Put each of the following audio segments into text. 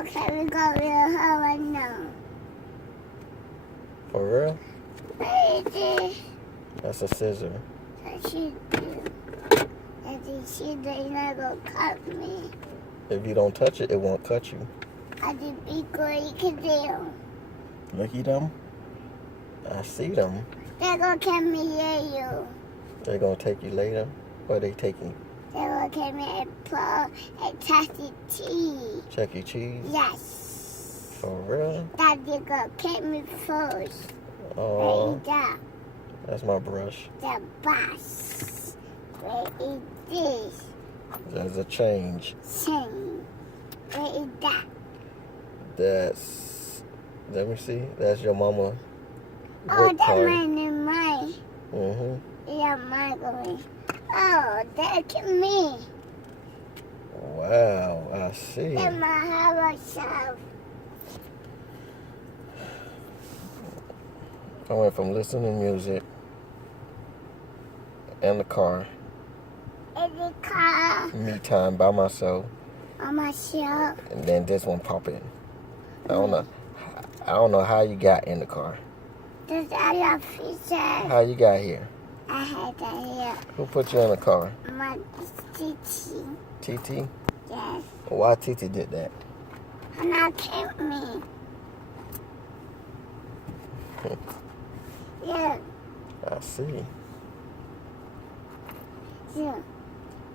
Okay, we go with her right now. For real? What is this? That's a scissor. What she do? She not gonna cut me. If you don't touch it, it won't cut you. I did be going to do. Look at them. I see them. They're gonna cut me later. They're gonna take you later? Or they taking? They're gonna cut me at Chuck E. Cheese. Chuck E. Cheese? Yes. For real? Daddy gonna cut me first. Oh, Where is that? that's my brush. The bus. Where is this? There's a change. Chain. Where is that? That's, let me see. That's your mama. Oh, work that's card. mine and mine. Mm-hmm. Yeah, mine going. Oh, that's me. Wow, I see. That's my house shop. I went from listening to music in the car, In the car. me time by myself, On my shelf. and then this one pop in. I don't know how you got in the car. There's a lot of fishes. How you got here? I had that here. Who put you in the car? My titi. TT? Yes. Why TT did that? And I kept me. Yeah. I see. Yeah.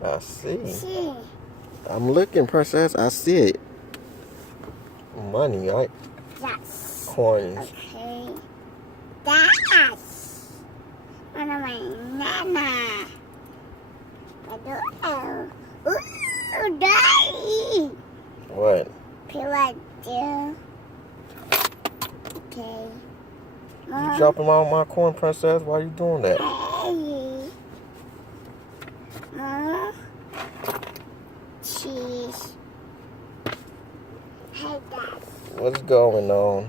I see. See. I'm looking, princess. I see it. Money, right? Yes. Coins. Okay. That's one of my nana. I do. Oh. Ooh, daddy. What? Feel like do. Okay. You dropping all my coin, princess? Why you doing that? Hey. Mom. Cheese. Hey, Dad. What's going on?